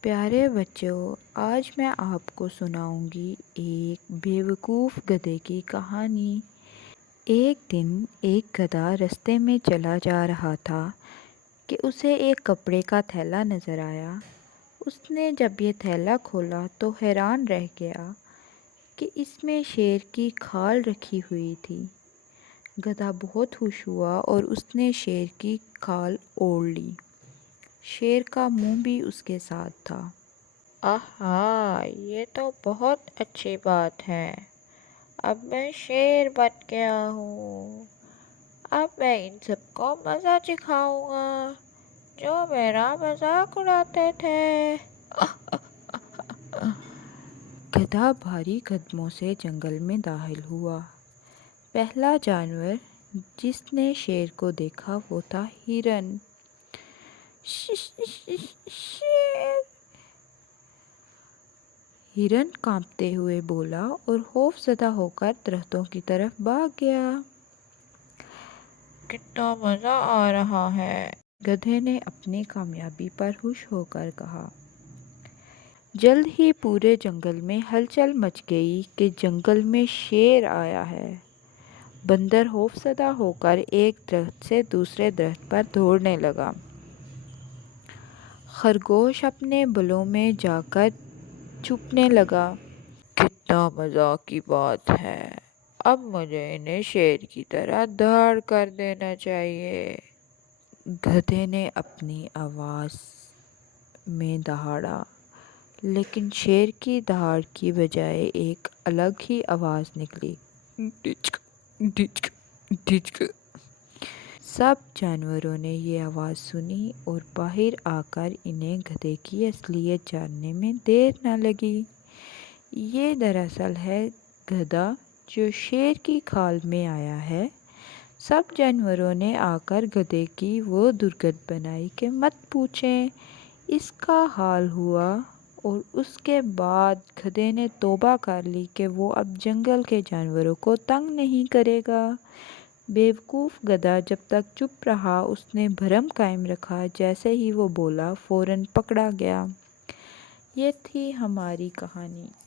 پیارے بچوں، آج میں آپ کو سناؤں گی ایک بیوقوف گدھے کی کہانی۔ ایک دن ایک گدھا رستے میں چلا جا رہا تھا کہ اسے ایک کپڑے کا تھیلا نظر آیا۔ اس نے جب یہ تھیلا کھولا تو حیران رہ گیا کہ اس میں شیر کی کھال رکھی ہوئی تھی۔ گدھا بہت خوش ہوا اور اس نے شیر کی کھال اوڑھ لی۔ شیر کا منہ بھی اس کے ساتھ تھا۔ آہا، یہ تو بہت اچھی بات ہے۔ اب میں شیر بن گیا ہوں۔ اب میں ان سب کو مزہ چکھاؤں گا جو میرا مذاق اڑاتے تھے۔ گدھا بھاری قدموں سے جنگل میں داخل ہوا۔ پہلا جانور جس نے شیر کو دیکھا وہ تھا ہرن۔ شیر! ہرن کانپتے ہوئے بولا اور خوف زدہ ہو کر درختوں کی طرف بھاگ گیا۔ کتنا مزہ آ رہا ہے۔ گدھے نے اپنی کامیابی پر خوش ہو کر کہا۔ جلد ہی پورے جنگل میں ہلچل مچ گئی کہ جنگل میں شیر آیا ہے۔ بندر خوف زدہ ہو کر ایک درخت سے دوسرے درخت پر دوڑنے لگا۔ خرگوش اپنے بلوں میں جا کر چھپنے لگا۔ کتنا مزہ کی بات ہے۔ اب مجھے انہیں شیر کی طرح دھاڑ کر دینا چاہیے۔ گدھے نے اپنی آواز میں دہاڑا، لیکن شیر کی دہاڑ کی بجائے ایک الگ ہی آواز نکلی۔ ڈچک ڈچک ڈچک۔ سب جانوروں نے یہ آواز سنی اور باہر آ کر انہیں گدھے کی اصلیت جاننے میں دیر نہ لگی۔ یہ دراصل ہے گدھا جو شیر کی کھال میں آیا ہے۔ سب جانوروں نے آ کر گدھے کی وہ درگت بنائی کہ مت پوچھیں۔ اس کا حال ہوا اور اس کے بعد گدھے نے توبہ کر لی کہ وہ اب جنگل کے جانوروں کو تنگ نہیں کرے گا۔ بیوقوف گدھا جب تک چپ رہا اس نے بھرم قائم رکھا، جیسے ہی وہ بولا فوراً پکڑا گیا۔ یہ تھی ہماری کہانی۔